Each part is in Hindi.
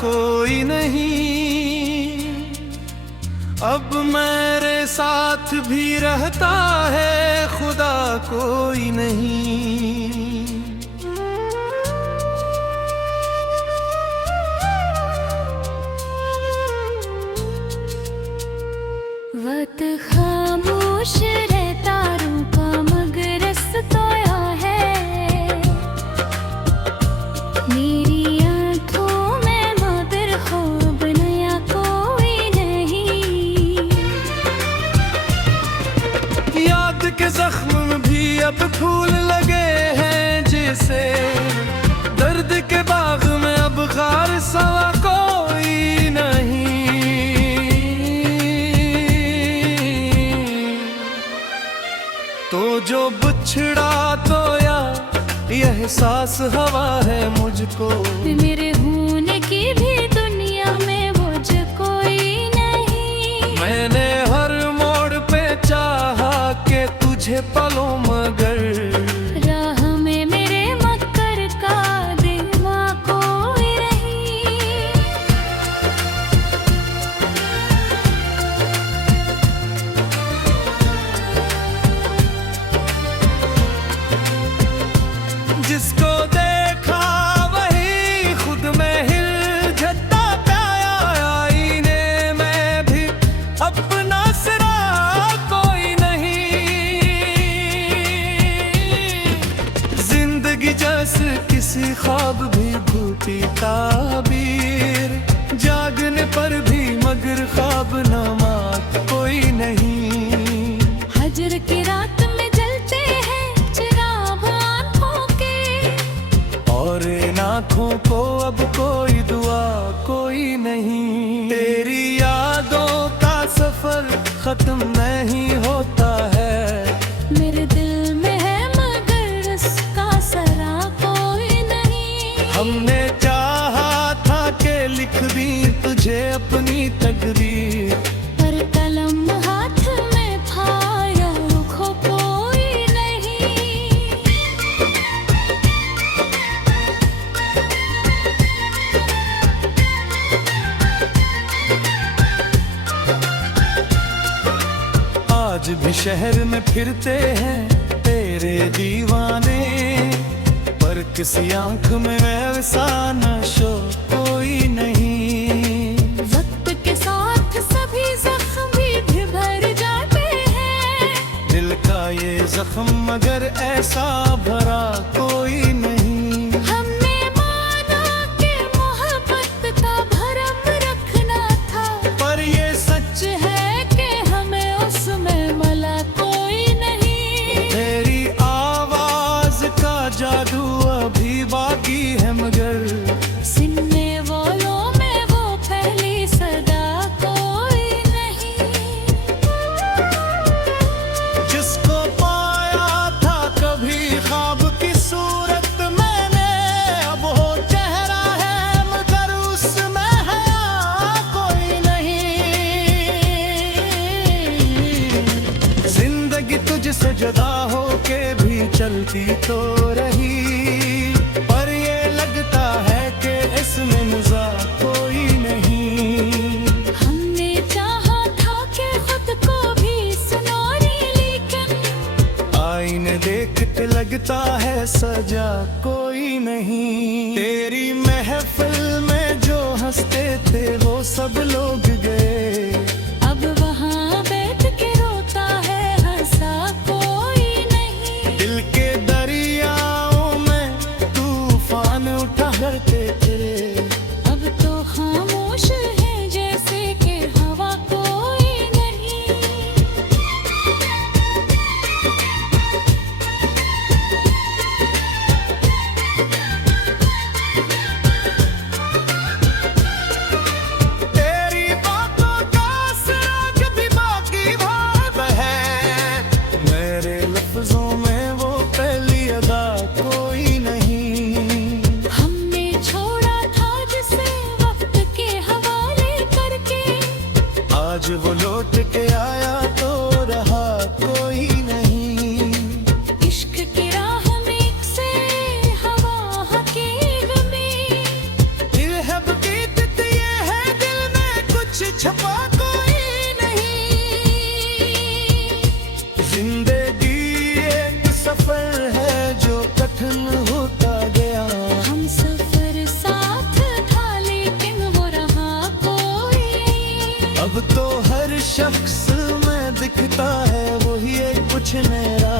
कोई नहीं। अब मेरे साथ भी रहता है खुदा कोई नहीं। वक्त खामोश रहता रूपा मगर सताया है मेरी आंखों में मगर ख्वाब नया कोई नहीं। याद के जख्म भी अब फूल लगे हैं जैसे, दर्द के बाग में अब खार सवा कोई नहीं। तो जो बिछड़ा तो या यह एहसास हवा है मुझको, मेरे होने की भी दुनिया में मुझ कोई नहीं। मैंने हर मोड़ पे चाहा कि तुझे पलों मगर राह में मेरे मक्कर का दिमाग कोई नहीं। जिसको देखा वही खुद में हिल झट्टा पाया। आईने में भी अपना सिरा कोई नहीं। जिंदगी जैसे किसी ख्वाब भी भूती ताबीर, जागने पर भी मगर ख्वाब नमात कोई नहीं। हजर की रात में जलते हैं चिराग आँखों के, और इन आँखों को अब कोई दुआ कोई नहीं। तेरी यादों का सफर खत्म नहीं होता है, मेरे दिल में है मगर उसका सरा कोई नहीं। हमने चाहा था कि लिख दी तुझे अपनी तकदीर, पर कलम हाथ में फाया रुखो कोई नहीं। आज भी शहर में फिरते हैं तेरे दीवाने, पर किसी आंख में वैसा नशो कोई नहीं। वक्त के साथ सभी जख्म भी भर जाते हैं, दिल का ये जख्म मगर ऐसा भरा कोई नहीं। हमने माना कि मोहब्बत का भरम रखना था, पर ये सच है कि हमें उसमें मला कोई नहीं। तेरी आवाज का जादू अभी बाकी है मगर सुनने वालों में वो पहली सदा कोई नहीं। जिसको पाया था कभी ख्वाब की सूरत मैंने, अब वो चेहरा है मगर उसमें हया कोई नहीं। जिंदगी तुझसे जुदा होके भी चलती तो रही, पर ये लगता है कि इसमें मजा कोई नहीं। हमने चाहा था कि खुद को भी सुनौरी, लेकिन आईने देखते लगता है सजा कोई नहीं। तेरी महफिल में जो हंसते थे वो सब लोग गए, अब वहाँ बैठ के रोता है हंसा कोई नहीं। दिल के दरियाओं में तूफान उठा करते थे, अब तो खामोश है जैसे कि हवा कोई नहीं। तेरी बातों का असर भी बाकी भाव है, मेरे लफ्जों में वो पहली अदा कोई नहीं। हमने छोड़ा था जिसे वक्त के हवाले करके, आज वो लौट के आया तो रहा कोई नहीं। इश्क की राह में एक से हवा हकीक में इरहब की छपा कोई नहीं। जिंदगी एक सफर है जो कठिन होता गया। हम सफर साथ था लेकिन वो रहा कोई। अब तो हर शख्स में दिखता है वही एक कुछ नया।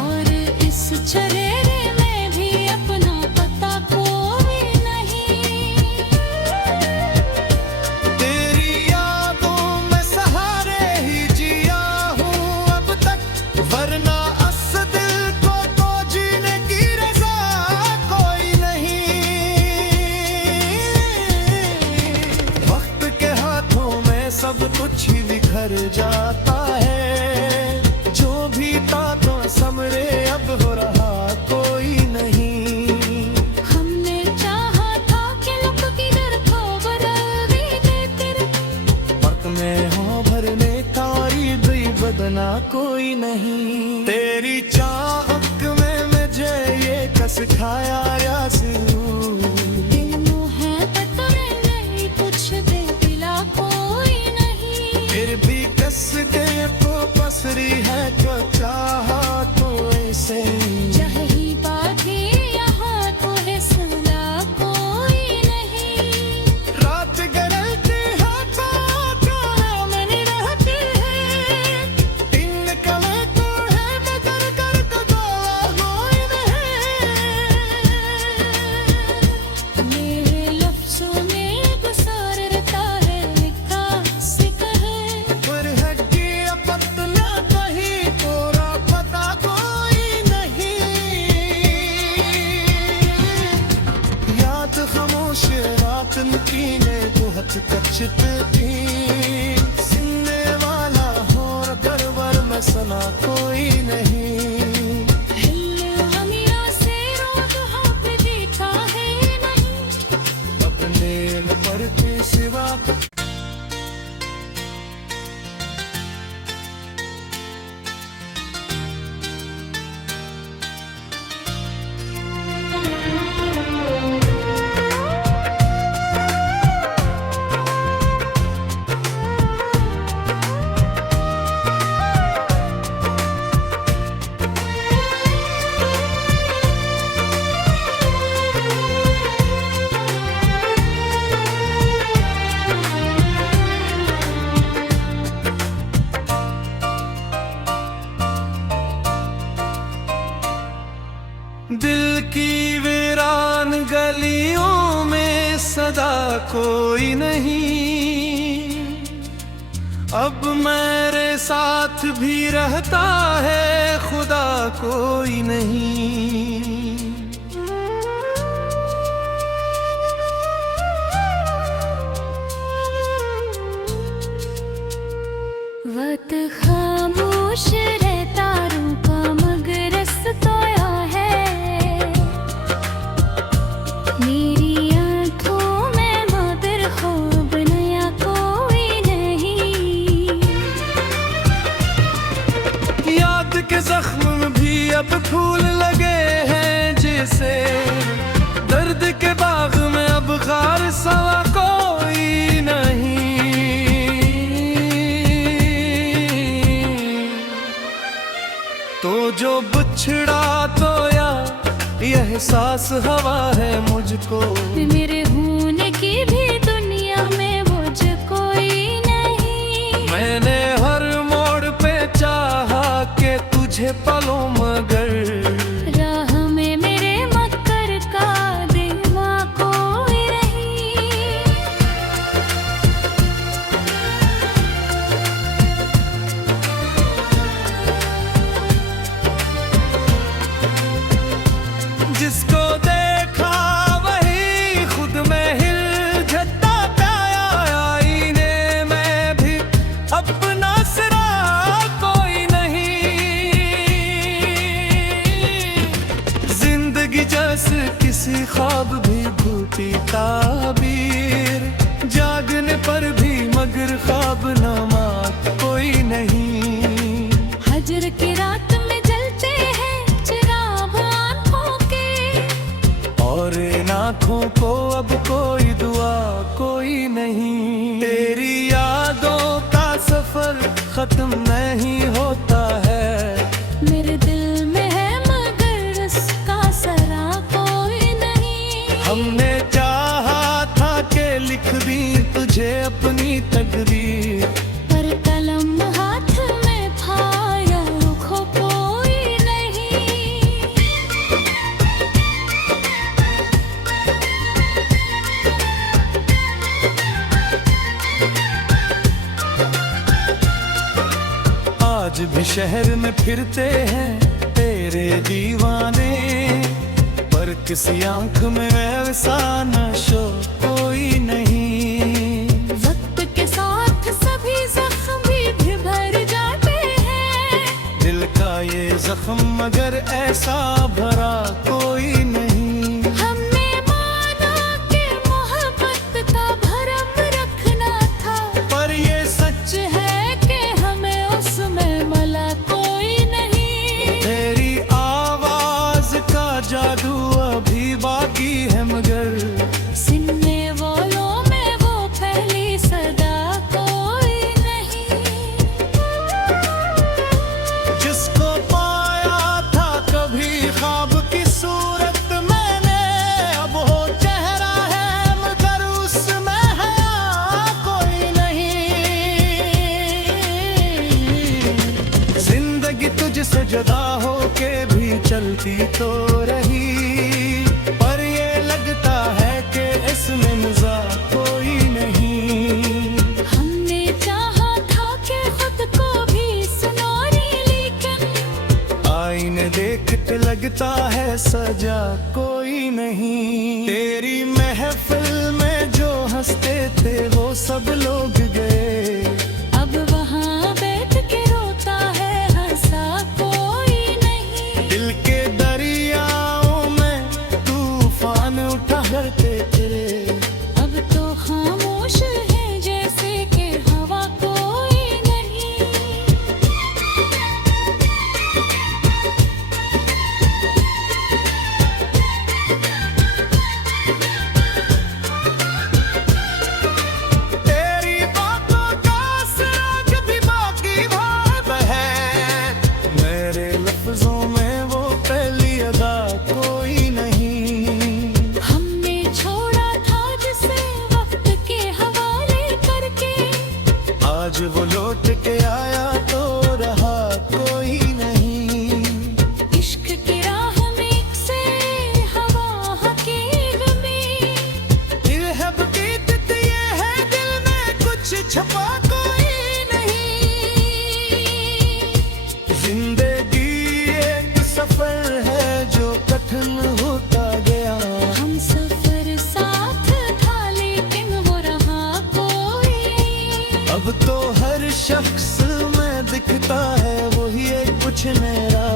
और इस चरेरे में भी अपना पता कोई नहीं। तेरी यादों में सहारे ही जिया हूँ अब तक, वरना अस दिल को तो जीने की रजा कोई नहीं। वक्त के हाथों में सब कुछ ही बिखर जाता है। जो भी था तो समरे अब हो रहा कोई नहीं। हमने चाहा था कि लुक किधर खबर भी दे तेरे। वक्त में हो भरने तारी दुई बदना कोई नहीं। तेरी चाहत में मुझे ये कस खाया यासू। दिल मोहब्बत में नहीं कुछ दे दिला कोई नहीं। फिर भी कस के तो पसरी है जो चाहा तो ऐसे। चाहे ही बाधी यहाँ तो है सुना कोई नहीं। रात गरलती है तो क्या मन रहती है दिन कले तो है मगर कर कोई नहीं। मेरे लफ्जों में गुसार रहता है लिखा सिका है। पर है कि पतला कहीं तोरा पता कोई नहीं। याद खामोश रात नकीने बहुत कचते थी। सुनने वाला हो गरबर में सुना कोई नहीं। हिल हमीरा से रोज हाथ देखा है नहीं। अपने न पर के सिवा दिल की वीरान गलियों में सदा कोई नहीं। अब मेरे साथ भी रहता है खुदा कोई नहीं। वक्त खामोश रहता रूका मगर रस्तोया है। मेरी आंखों में मगर ख्वाब नया कोई नहीं। याद के जख्म में भी अब फूल लगे हैं जैसे। दर्द के बाग में अब खार सवा कोई नहीं। तो जो बिछड़ा तो या यह एहसास हवा है मुझको। मेरे होने की भी दुनिया में मुझ कोई नहीं। मैंने हर मोड़ पे चाहा कि तुझे पालूं मगर राह में मेरे मक्कर का दिमाग कोई नहीं। जिसको देखा वही खुद में हिल झट्टा पाया। आईने में भी अपना सिरा कोई नहीं। जिंदगी जैसे किसी ख्वाब भी भूती ताबीर। जागने पर भी मगर ख्वाब नामा कोई नहीं। हजर की रात में जलते हैं चिराग आँखों के। और इन आँखों को अब कोई दुआ कोई नहीं। तेरी याद खत्म नहीं होता है। मेरे दिल में है मगर उसका सरा कोई नहीं। हमने चाहा था कि लिख दी तुझे अपनी तकदीर, पर कलम हाथ में था या रुखो कोई नहीं। आज भी शहर में फिरते हैं तेरे दीवाने, पर किसी आंख में ऐसा नशो कोई नहीं। वक्त के साथ सभी जख्म भी भर जाते हैं। दिल का ये जख्म मगर ऐसा भरा कोई नहीं। हमने माना कि मोहब्बत का भरम रखना था, पर ये सच सच है कि हमें उसमें मला कोई नहीं। तेरी आवाज का जादू अभी बाकी है मगर सुनने वालों में वो पहली सदा कोई नहीं। जिसको पाया था कभी ख्वाब की सूरत मैंने, अब वो चेहरा है मगर उसमें हया कोई नहीं। जिंदगी तुझसे जुदा होके भी चलती तो रही, पर ये लगता है कि इसमें मजा कोई नहीं। हमने चाहा था कि खुद को भी सुनौरी, लेकिन आईने देखते लगता है सजा कोई नहीं। तेरी महफिल में जो हंसते थे वो सब लोग गए, अब वहाँ बैठ के रोता है हंसा कोई नहीं। दिल के दरियाओं में तूफान उठा करते थे, अब तो खामोश है जैसे कि हवा कोई नहीं। तेरी बातों का असर भी बाकी बात है। मेरे लफ्जों में वो पहली अदा कोई नहीं। हमने छोड़ा था जिसे वक्त के हवाले करके, आज वो लौट के आया तो रहा कोई नहीं। इश्क की राह में एक से हवा हकीक में। दिल है बकीत ये है दिल में कुछ छपा कोई नहीं। जिंदगी एक सफर है जो कठिन होता गया, हम सफर साथ था लेकिन वो रहा कोई। अब तो हर शख्स में दिखता है वही एक कुछ नया।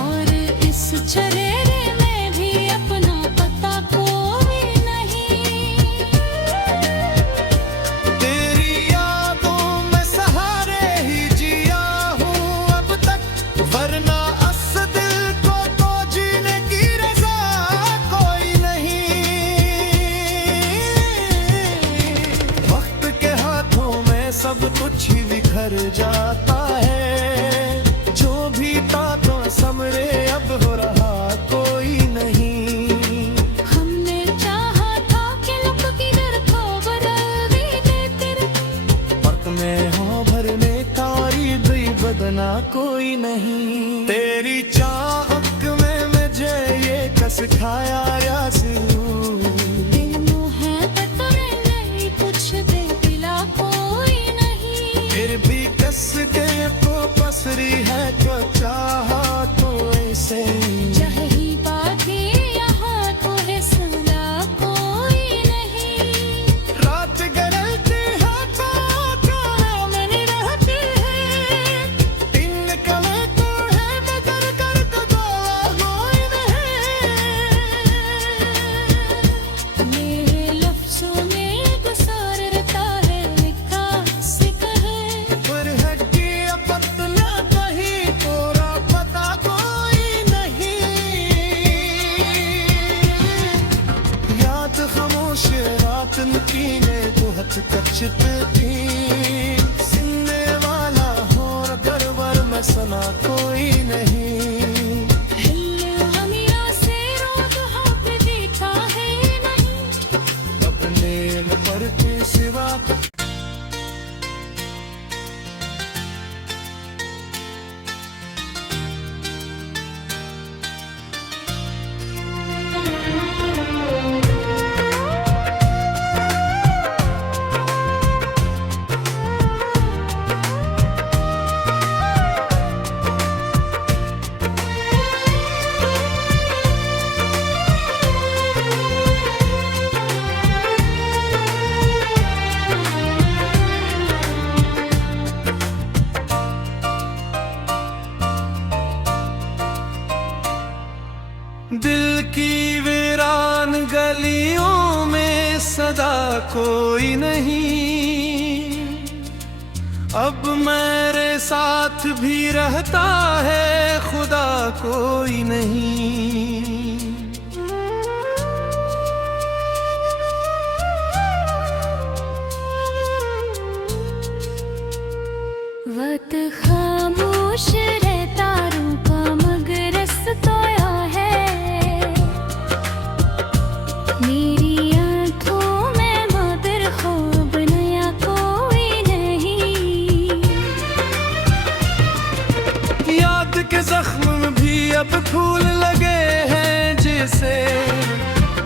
और इस चरेरे में भी अपना पता कोई नहीं। तेरी यादों में सहारे ही जिया हूँ अब तक, वरना अस दिल को तो जीने की रजा कोई नहीं। वक्त के हाथों में सब कुछ ही बिखर जाता है, जो भी था तो समरे अब हो रहा कोई नहीं। हमने चाहा था कि लुक की डर को बदल देते तेरे, वक्त में हो भरने तारी दुई बदना कोई नहीं। तेरी चाहत में मुझे ये कस खाया यासू, दिल मोहब्बत में नहीं पूछते दिला कोई नहीं। फिर भी कस के तो पसरी है तो चाहा तो ऐसे। चाहे ही बाकी यहाँ तो है सुना कोई नहीं। रात गरलती है तो क्या मन रहते हैं, दिन कले तो है मगर कर तो कोई नहीं। मेरे लफ्जों में गुसार रहता है निकाह से कहे। पर कोई नहीं। अब मेरे साथ भी रहता है खुदा कोई नहीं। वक्त खामोश रहता रूह का मगर सोया है। मेरी आंखों में मगर ख्वाब नया कोई नहीं। याद के जख्म में भी अब फूल लगे हैं जैसे,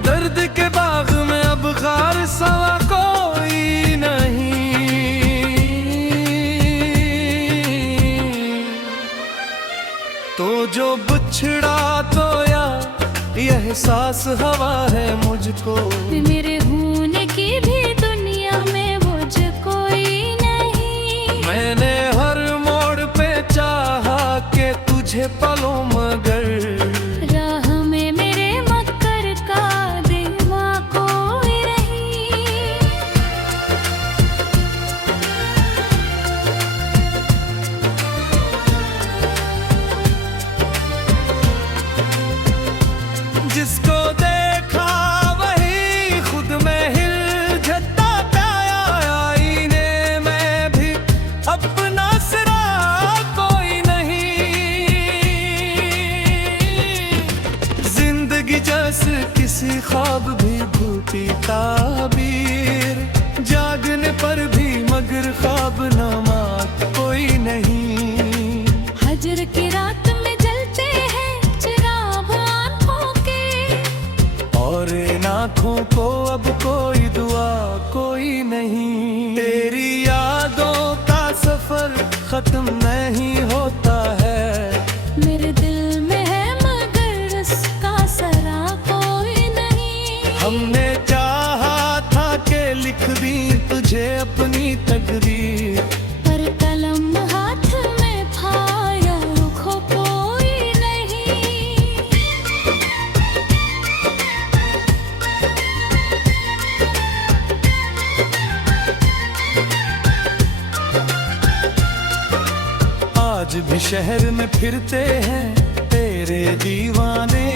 दर्द के बाग में अब खार सवा कोई नहीं। तो जो बिछड़ा तो या यह एहसास हवा है मुझको, मेरे होने की भी दुनिया में मुझे कोई नहीं। मैंने हर मोड़ पे चाहा कि तुझे पालूं मगर राह में मेरे मक्कर का दिमाग कोई नहीं। जिसको देखा वही खुद में हिल झट्टा पाया। आईने में भी अपना सिरा कोई नहीं। जिंदगी जैसे किसी ख्वाब भी भूती ताबीर, जागने पर भी मगर ख्वाब नमात कोई नहीं। हजर की रात में जलते हैं चिराग आँखों के, और इन आँखों को अब कोई दुआ कोई नहीं। तेरी यादों का सफर खत्म नहीं होता है। मेरे दिल में है मगर उसका सरा कोई नहीं। हमने चाहा था कि लिख दी तुझे अपनी तकदीर, पर कलम हाथ में था या रुखों कोई नहीं। आज भी शहर में फिरते हैं तेरे दीवाने,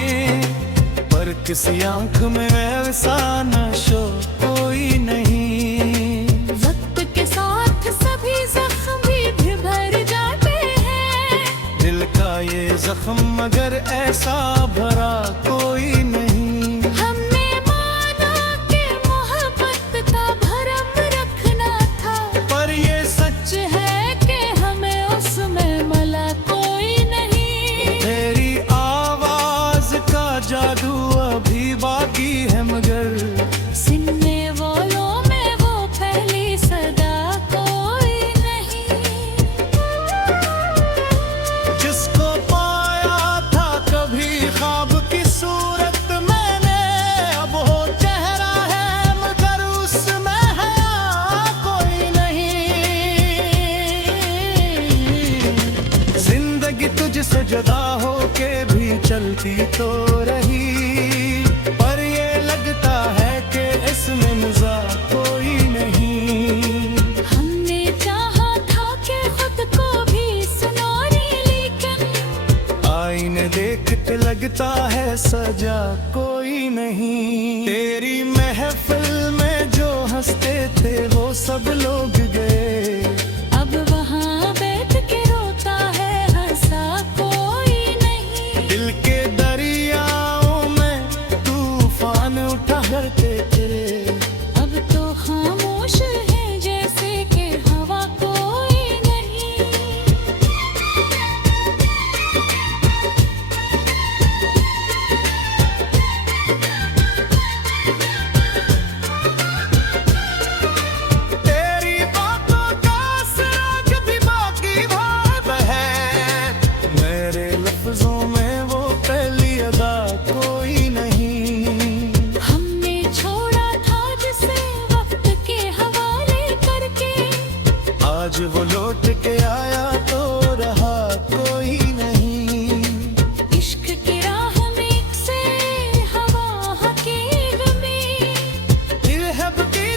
पर किसी आंख में वैसा नशो कोई नहीं। वक्त के साथ सभी जख्म भी भर जाते हैं। दिल का ये जख्म मगर ऐसा भरा कोई नहीं। हमने माना कि मोहब्बत का भरम रखना था, पर ये सच है कि हमें उसमें मला कोई नहीं। तेरी आवाज का जादू अभी बाकी है मगर सुनने वालों में वो पहली सदा कोई नहीं। जिसको पाया था कभी ख्वाब की सूरत मैंने, अब वो चेहरा है मगर उसमें है कोई नहीं। जिंदगी तुझसे जुदा होके भी चलती तो रही, पर ये लगता है कि इसमें मजा कोई नहीं। हमने चाहा था कि खुद को भी सुनौरी, लेकिन आईने देखते लगता है सजा कोई नहीं। तेरी महफिल में जो हंसते थे वो सब लोग गए, अब वहाँ बैठ के रोता है हंसा कोई नहीं। दिल के दरियाओं में तूफान उठा करते थे, अब तो खामोश है जैसे कि हवा कोई नहीं। तेरी बातों का असर भी बाकी बात है। मेरे लफ्जों में वो पहली अदा कोई नहीं। हमने छोड़ा था जिसे वक्त के हवाले करके, आज वो लौट के आया तो रहा कोई नहीं। इश्क की राह में एक से हवा हकीक में इरहब की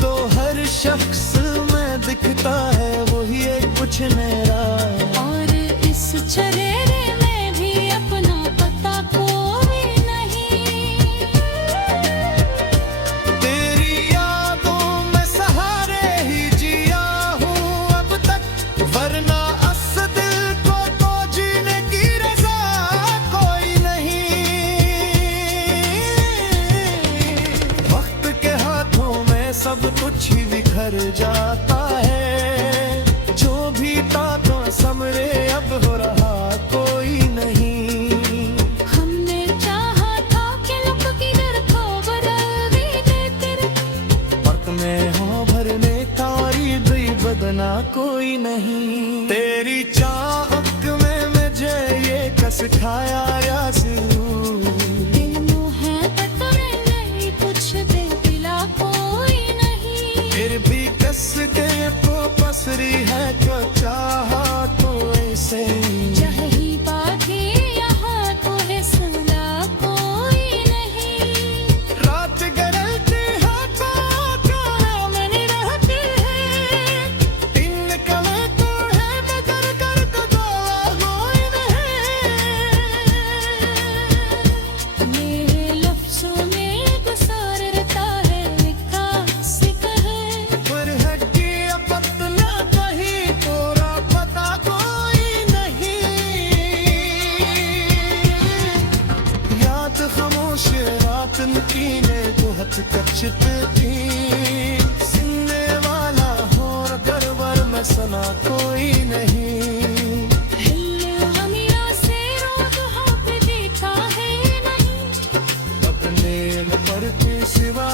तो हर शख्स में दिखता है वही एक कुछ नया। और इस चरेरे में भी अपना पता कोई नहीं। तेरी यादों में सहारे ही जिया हूँ अब तक, वरना अस दिल को तो जीने की रजा कोई नहीं। वक्त के हाथों में सब कुछ ही बिखर जाता है, जो भी था तो समरे अब हो रहा कोई नहीं। हमने चाहा था कि लुक किधर खो बदल दे तेरे, वक्त में हो भरने तारी दुई बदना कोई नहीं। तेरी चाहत में मुझे ये कस खाया या दिल मोहब्बत में नहीं कुछ दिला कोई नहीं। फिर भी कस के तो पसरी है जो चाहा तो ऐसे। चाहे ही बाकी यहाँ तो है सुना कोई नहीं। रात गरलती है तो क्या मैंने रहती है, दिन कले तो है मगर कर तो कोई नहीं। मेरे लफ्ज़ों में गुसार रहता है लिखा सिका है। पर है कि अब पतला कहीं तोरा पता कोई नहीं। याद खामोश रात नकीने बहुत कचते थी, सुनने वाला हो गड़बड़ में सुना कोई नहीं। हिल हमीरा से रोज हाथ देखा है नहीं। अपने पर के सिवा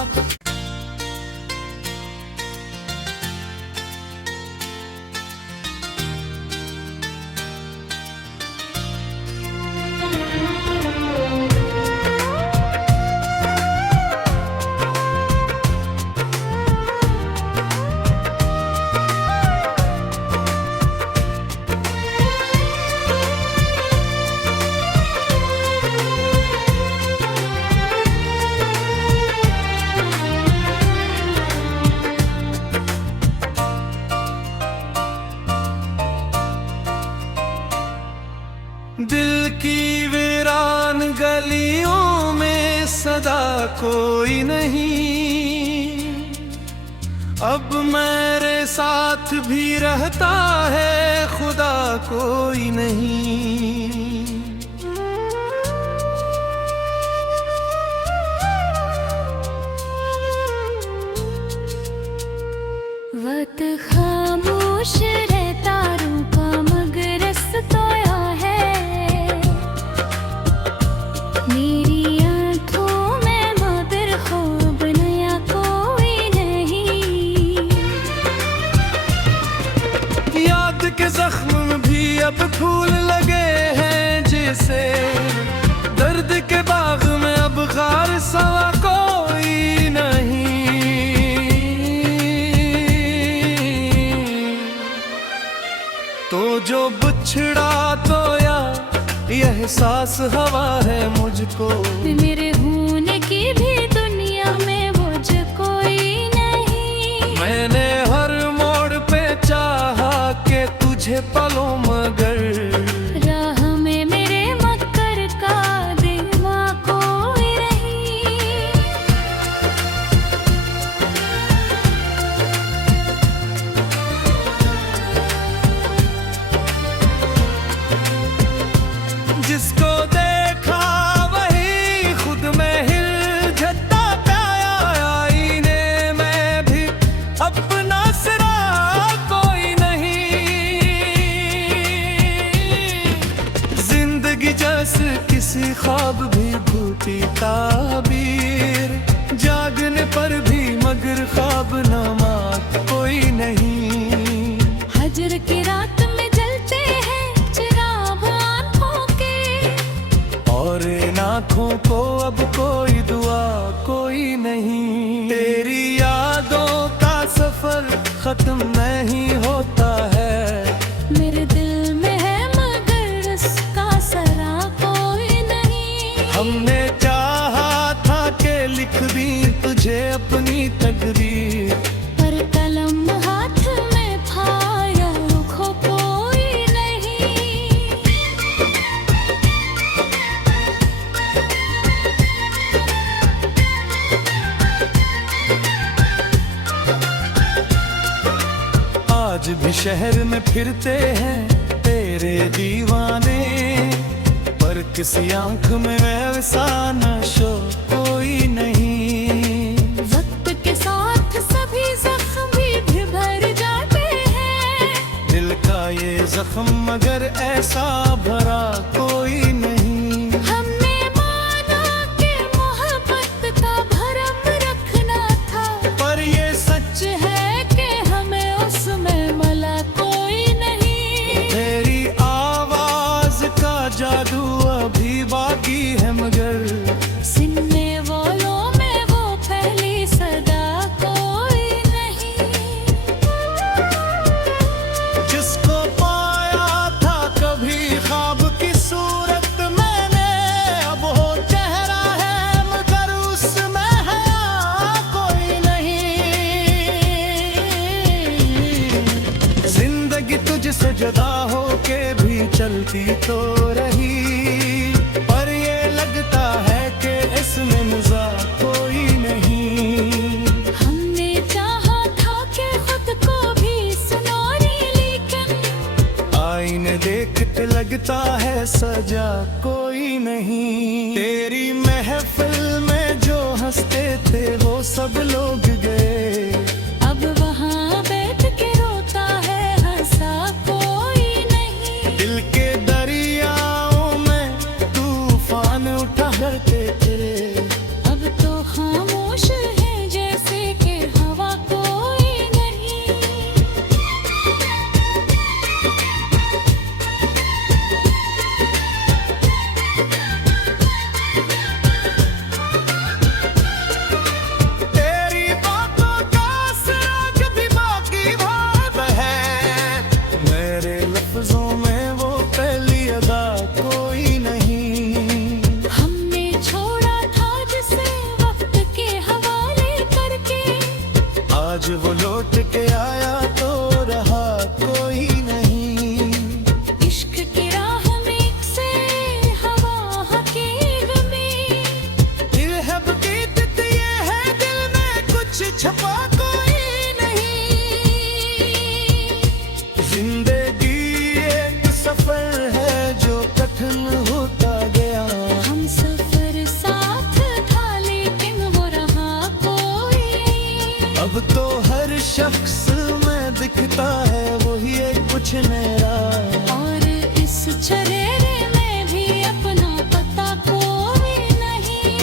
दिल की वीरान गलियों में सदा कोई नहीं। अब मेरे साथ भी रहता है खुदा कोई नहीं। वक्त खामोश रहता रूका मगर रसतोया है। मेरी आँखों में मगर ख्वाब नया कोई नहीं। याद के जख्म में भी अब फूल लगे हैं जैसे, दर्द के बाग में अब खार सवा कोई नहीं। तो जो बिछड़ा तो या यह एहसास हवा है मुझको, मेरे होने की भी दुनिया में मुझ कोई नहीं। मैंने हर मोड़ पे चाहा कि तुझे पालूं मगर राह में मेरे मक्कर का दिवा कोई नहीं। जिसको देखा वही खुद में हिल झट्टा पाया। आईने में भी अपना सिरा कोई नहीं। जिंदगी जैसे किसी ख्वाब भी भूती ताबीर, जागने पर भी मगर ख्वाब नमा कोई नहीं। हजर की रात में जलते हैं चिराग आँखों के, और इन आँखों को अब कोई दुआ कोई नहीं। तेरी यादों का सफर खत्म नहीं होता है, मेरे दिल में है मगर उसका सरा कोई नहीं। हमने चाहा था कि लिख दी तुझे अपनी तकदीर, आज भी शहर में फिरते हैं तेरे दीवाने, पर किसी आंख में वैसा नशो कोई नहीं। वक्त के साथ सभी जख्म भी भर जाते हैं, दिल का ये जख्म मगर ऐसा भरा कोई नहीं। हमने माना कि मोहब्बत का भरम रखना था, पर ये सच है कि हमें उसमें मला कोई नहीं। तेरी आवाज का जादू अभी बाकी है मगर सुनने वालों में वो पहली सदा कोई नहीं। जिसको पाया था कभी ख्वाब की सूरत मैंने, अब वो चेहरा है मगर उसमें है कोई नहीं। जिंदगी तुझसे जुदा होके भी चलती तो रही, पर ये लगता है कि इसमें मजा कोई नहीं। हमने चाहा था कि खुद को भी सुनौरी, लेकिन आईने देखते लगता है सजा कोई नहीं। तेरी महफिल में जो हंसते थे वो सब लोग गए, अब वहाँ बैठ के रोता है हंसा कोई नहीं। दिल के दरियाओं में तूफान उठा करते थे, अब तो खामोश है जैसे कि हवा कोई नहीं। तेरी बातों का असर भी बाकी बात है, मेरे लफ्जों में वो पहली अदा कोई नहीं। हमने छोड़ा था जिसे वक्त के हवाले करके, आज वो लौट के आया तो रहा कोई नहीं। इश्क की राह में से हवा हकीर में, दिल है बकीत ये है दिल में कुछ छपा कोई नहीं। जिंदगी एक सफर है जो कठिन होता गया, हम सफर साथ था लेकिन वो रहा कोई। अब तो हर शख्स में दिखता है वही एक कुछ मेरा। और इस चरेरे में भी अपना पता कोई नहीं।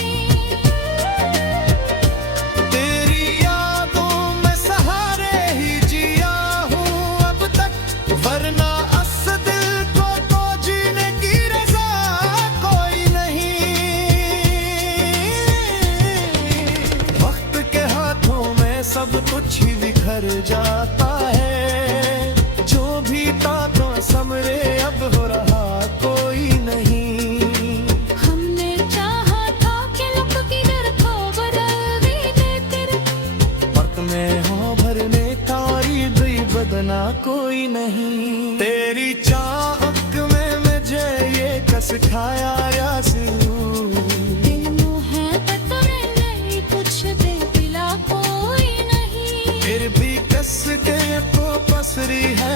तेरी यादों में सहारे ही जिया हूँ अब तक, वरना अस दिल को तो जीने की रजा कोई नहीं। वक्त के हाथों में सब कुछ ही बिखर जाता है, जो भी था तो समरे अब हो रहा कोई नहीं। हमने चाहा था कि लुक किधर को बदल भी दे तेरे, वक्त में हो भरने तारी दुई बदना कोई नहीं। तेरी चाहत में मुझे ये कस खाया यासू, दिल मुहब्बत में नहीं कुछ दे दिला कोई नहीं। फिर भी कस के तो पसरी है